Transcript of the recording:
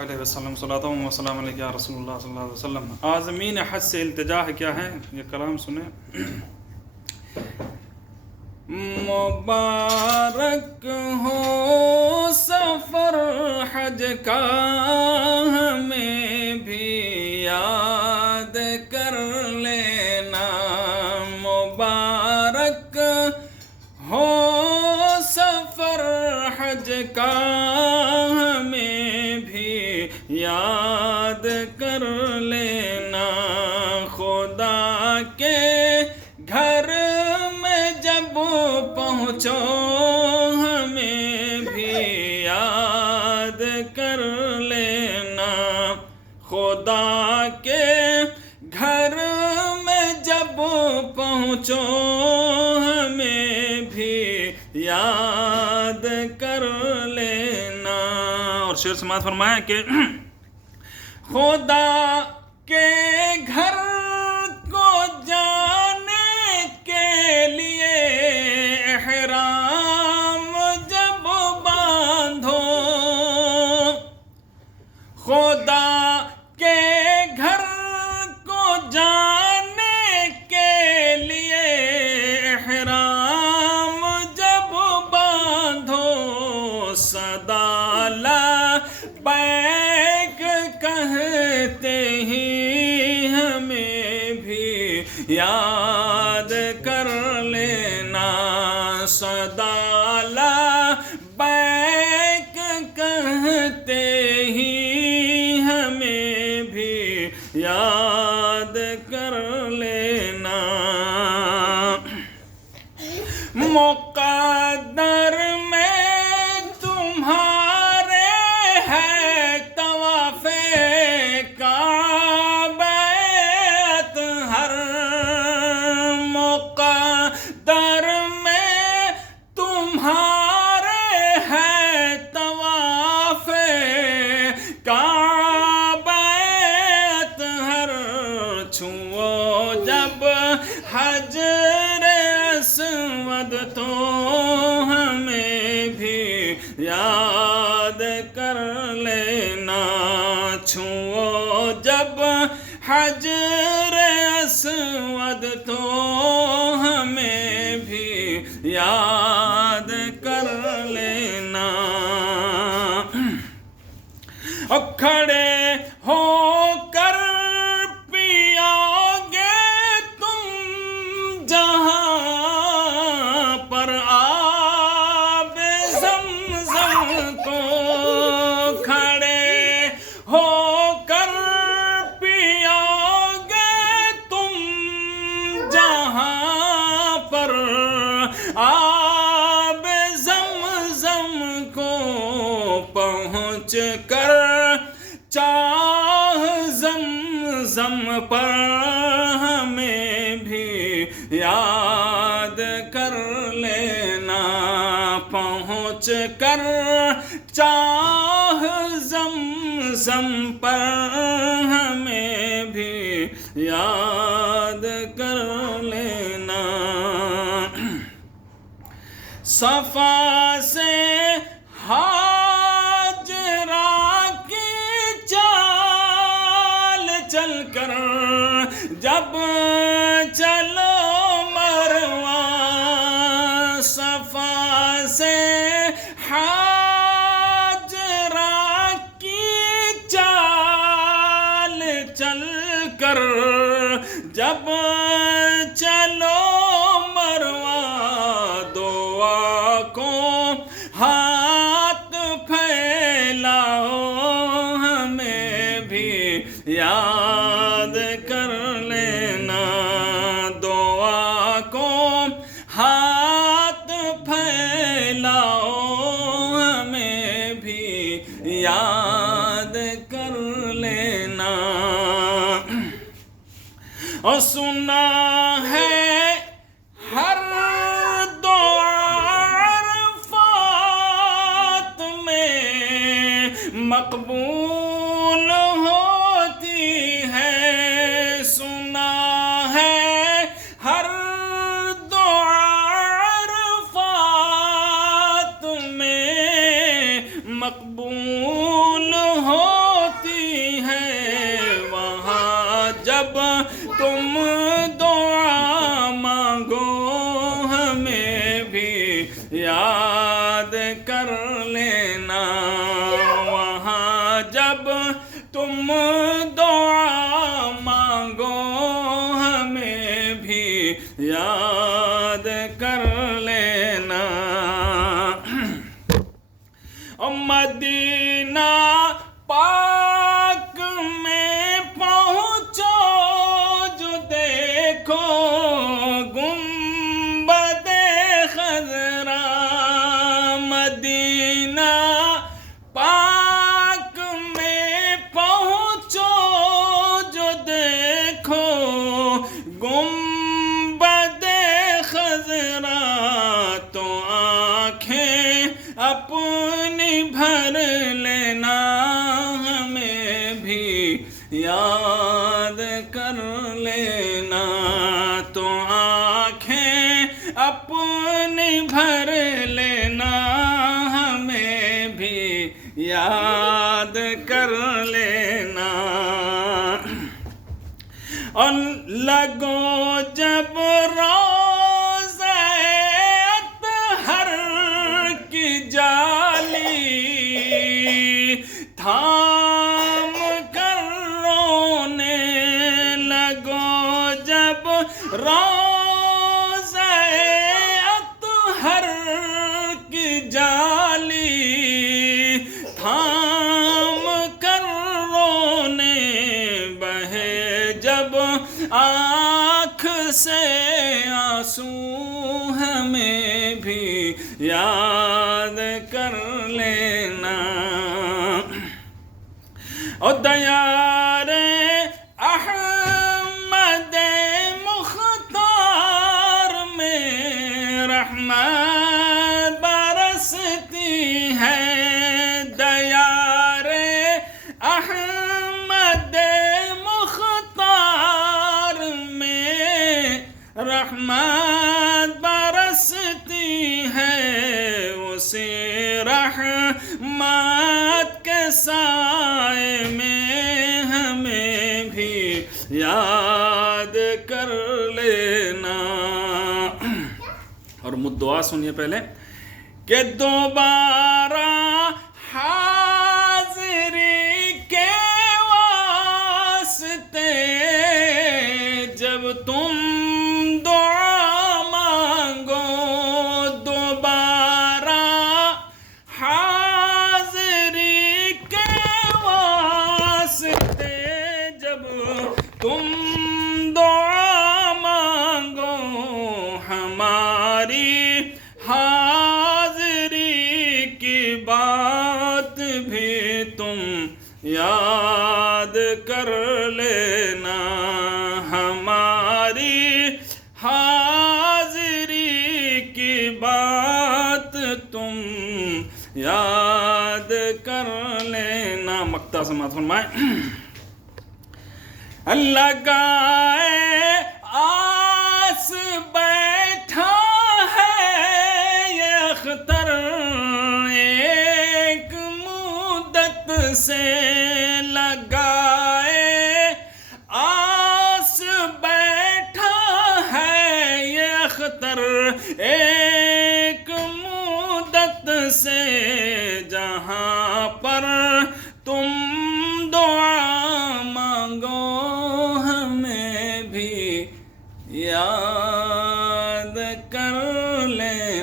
علیہ وسلم صلاۃ و سلام علیہ یا رسول اللہ صلی اللہ علیہ وسلم۔ عازمین حج سے التجا کیا ہے؟ یہ کلام سنیں۔ مبارک ہو سفر حج کا، ہمیں بھی یاد کر لینا۔ مبارک ہو سفر حج کا، ہمیں بھی یاد کر لینا۔ خدا کے گھر میں جب پہنچو، ہمیں بھی یاد کر لینا۔ خدا کے گھر میں جب پہنچو، ہمیں بھی یاد کر لینا۔ اور شعر سماعت فرمایا کہ خدا کے گھر کو جانے کے لیے احرام جب باندھو، خدا کے گھر کو جانے کے لیے احرام جب باندھو، صدا لبیک کہتے ہی ہمیں بھی یاد کر لینا۔ صدا لبیک کہتے ہی ہمیں بھی یاد کر لینا۔ مقدر میں تمہارے ہے طواف کعبہ اطہر، مقدر میں تمہارے ہے طواف کعبہ اطہر۔ چھو جب حجر اسود تو ہمیں بھی یاد کر لینا۔ چھو جب حجر اسود تو ہمیں بھی یاد کر لینا۔ کھڑے ہو کر پیو گے تم جہاں پر آب زمزم کو، کھڑے ہو کر پیو گے تم جہاں پر آب زمزم کو، پہنچ کر چاہ زمزم پر ہمیں بھی یاد کر لینا۔ پہنچ کر چاہ زمزم پر ہمیں بھی یاد کر لینا۔ صفا سے چل کر جب چلو مروہ، صفا سے حاجرہ کی چال چل کر جب چلو مروہ، دعا کو ہاتھ پھیلاؤ، ہمیں بھی یاد کر لینا۔ دعا کو ہاتھ پھیلاؤ، ہمیں بھی یاد کر لینا۔ اور سنا ہے ہر دعا عرفات میں مقبول ہوتی ہے، سنا ہے ہر دعا عرفات میں مقبول ہو جب تم دعا مانگو ہمیں بھی یاد کر لینا. مدینہ پاک میں پہنچو جو دیکھو گنبد خضرا. مدینہ پاک میں پہنچو جو دیکھو گنبد خضرا. تو آنکھیں اپنی بھر لینا ہمیں بھی یاد کر لینا. تو آنکھیں اپنی بھر لینا ہمیں بھی یاد کر لینا. اور لگو جب روزہ اطہر کی جالی تھام کر رونے لگو. جب روزہ اطہر کی جالی تھام کر رونے بہے جب آنکھ سے آنسو ہمیں بھی یاد کر لینا. اور دیار احمد مختار میں رحمت برستی ہے. دیار احمد مختار میں رحمت برستی ہے. اسی رحمت کے سائے میں ہمیں بھی یاد کر لینا. اور دعا سنیے پہلے کہ دوبارہ حاضری کے واسطے جب تم دعا مانگو. دوبارہ حاضری کے واسطے جب تم دعا مانگو ہماری حاضری کی بات بھی تم یاد کر لینا. ہماری حاضری کی بات تم یاد کر لینا. مقطع سماعت فرمائیں. لگائے آس بیٹھا ہے یہ اختر ایک مدت سے. لگائے آس بیٹھا ہے یہ اختر ایک مدت سے. جہاں پر تم دعا مانگو ہمیں بھی یاد کر لیں.